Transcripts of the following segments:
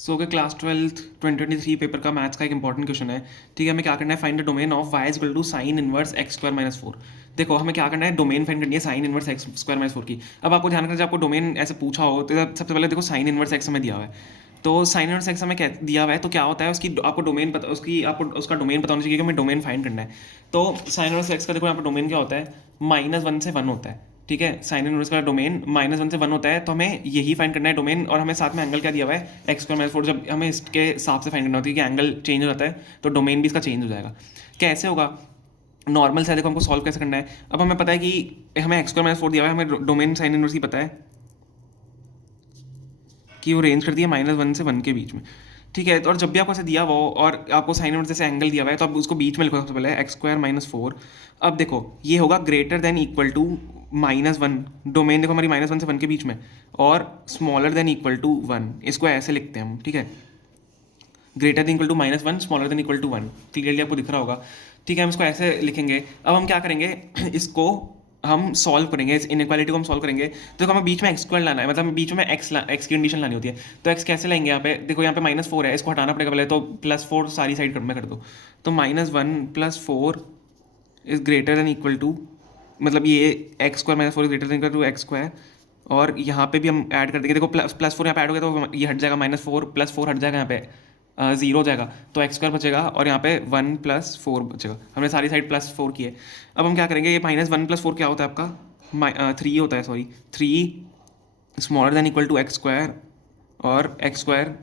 सो अगर class 12th 2023 paper का maths का एक इंपॉर्टेंट क्वेश्चन है। ठीक है, हमें क्या करना है, find the domain of y equal to sine inverse x square minus 4। देखो हमें क्या करना है, डोमेन फाइंड करनी है sign inverse x square minus 4 की। अब आपको ध्यान रखना, जब आपको डोमेन ऐसे पूछा हो तो सबसे पहले देखो साइन इनवर्स एक्स हमें दिया हुआ है। तो साइन इनवर्स एक्स हमें दिया हुआ है, तो क्या होता है, उसकी आपको डोमेन पता, उसकी आपको उसका डोमेन पता होना चाहिए कि हमें डोमेन फाइंड करना है। तो साइन इनवर्स एक्स का देखो यहाँ पर डोमेन क्या होता है, -1 से 1 होता है। ठीक है, साइन इनवर्स का डोमेन -1 से 1 होता है, तो हमें यही फाइंड करना है डोमेन। और हमें साथ में एंगल क्या दिया हुआ है, एक्स स्क्वायर माइनस 4। जब हमें इसके हिसाब से फाइंड करना होता है कि एंगल चेंज हो जाता है तो डोमेन भी इसका चेंज हो जाएगा। कैसे होगा, नॉर्मल से देखो हमको सॉल्व कैसे करना है। अब हमें पता है कि हमें एक्स स्क्वायर माइनस 4 दिया हुआ है, हमें डोमेन साइन इनवर्स की पता है कि वो रेंज करती है -1 से 1 के बीच में। ठीक है, और जब भी आपको ऐसे दिया हुआ हो और आपको साइन इनवर्स जैसे एंगल दिया हुआ है, तो आप उसको बीच में लिखो सबसे पहले एक्स स्क्वायर माइनस 4। अब देखो ये होगा greater than equal to -1। Domain देखो हमारी -1 से 1 के बीच में, और स्मॉलर देन इक्वल टू 1। इसको ऐसे लिखते हैं हम। ठीक है, greater than equal to -1, smaller than equal to 1। Clearly आपको दिख रहा होगा। ठीक है, हम इसको ऐसे लिखेंगे। अब हम क्या करेंगे, इसको हम सॉल्व करेंगे, इस इनइक्वालिटी को हम सॉल्व करेंगे। तो देखो हमें बीच में एक्स स्क्वायर लाना है, मतलब बीच में एक्स की कंडीशन लानी होती है। तो एक्स कैसे लाएंगे, यहाँ पे देखो, यहाँ पे -4 है, इसको हटाना पड़ेगा पहले, तो +4 सारी साइड में कर दो। तो -1 + 4 is greater than equal to, मतलब ये x square -4 is greater than equal to x square. और यहाँ पे भी हम ऐड कर देंगे, देखो +4 यहाँ पे ऐड हो गया तो ये हट जाएगा, -4 + 4 हट जाएगा, यहाँ पे 0 हो जाएगा, तो एक्स स्क्वायर बचेगा, और यहाँ पे 1 + 4 बचेगा। हमने सारी साइड +4 की है। अब हम क्या करेंगे, ये -1 + 4 क्या होता है आपका, 3 होता है, sorry 3 smaller than equal to x square, और एक्स स्क्वायर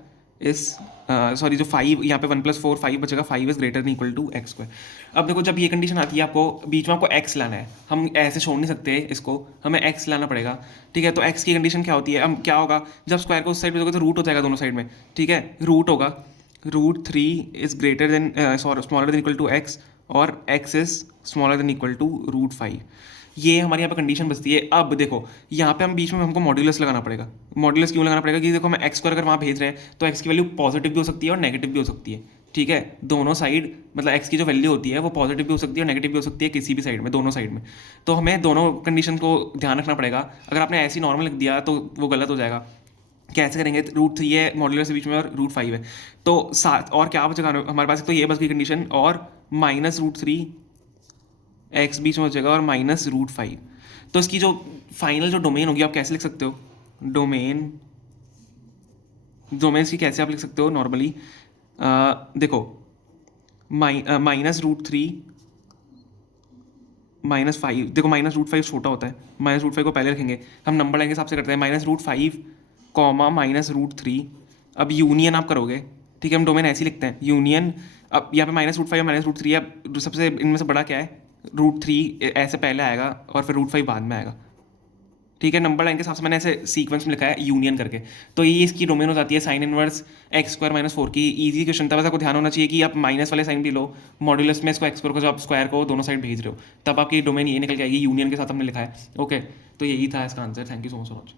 इस सॉरी जो 5 यहाँ पे 1 + 4 5 बचेगा, 5 is greater than equal to x square. अब देखो जब ये कंडीशन आती है, आपको बीच में आपको एक्स लाना है, हम ऐसे छोड़ नहीं सकते इसको, हमें एक्स लाना पड़ेगा। ठीक है, तो एक्स की कंडीशन क्या होती है, अब क्या होगा, जब स्क्वायर को उस साइड पे दोगे तो रूट हो जाएगा दोनों साइड में। ठीक है, रूट होगा, √3 is greater than smaller than equal to x, और x is smaller than equal to √5। ये हमारे यहाँ पे कंडीशन बचती है। अब देखो यहाँ पे हम बीच में हमको मॉड्यूलस लगाना पड़ेगा। मॉड्यूलस क्यों लगाना पड़ेगा, कि देखो हम एक्स स्क्वायर अगर वहाँ भेज रहे हैं तो एक्स की वैल्यू पॉजिटिव भी हो सकती है और नेगेटिव भी हो सकती है। ठीक है, दोनों साइड, मतलब एक्स की जो वैल्यू होती है वो पॉजिटिव भी हो सकती है और नेगेटिव भी हो सकती है, किसी भी साइड में, दोनों साइड में। तो हमें दोनों कंडीशन को ध्यान रखना पड़ेगा। अगर आपने ऐसी नॉर्मल लिख दिया तो वो गलत हो जाएगा। कैसे करेंगे, √3 है मॉड्यूलस के बीच में और √5 है, तो साथ और क्या बचेगा हमारे पास, तो ये बस की कंडीशन, और -√3 एक्स बीच में बचेगा, और -√5। तो इसकी जो फाइनल जो डोमेन होगी, आप कैसे लिख सकते हो, डोमेन डोमेन की कैसे आप लिख सकते हो नॉर्मली, देखो -√3 -5, देखो -√5 छोटा होता है, -√5 को पहले रखेंगे, हम नंबर लाइन के हिसाब से करते हैं, -√5 कॉमा -√3। अब यूनियन आप करोगे, ठीक है, हम डोमेन ऐसे ही लिखते हैं, यूनियन। अब यहाँ पे -√5 और -√3, अब सबसे इनमें से बड़ा क्या है, √3 ऐसे पहले आएगा और फिर √5 बाद में आएगा। ठीक है, नंबर लाइन के हिसाब से मैंने ऐसे सीक्वेंस में लिखा है यूनियन करके। तो ये इसकी डोमेन हो जाती है sign inverse x square minus 4 की। इजी क्वेश्चन था, बस आपको ध्यान होना चाहिए कि आप माइनस वाले साइन भी लो, मॉड्यूलस में इसको एक्स स्क्वायर को, जो आप स्क्वायर को दोनों साइड भेज रहे हो, तब आपकी डोमेन ये निकल के आएगी, यूनियन के साथ हमने लिखा है। ओके, तो यही था इसका answer. Thank you so much.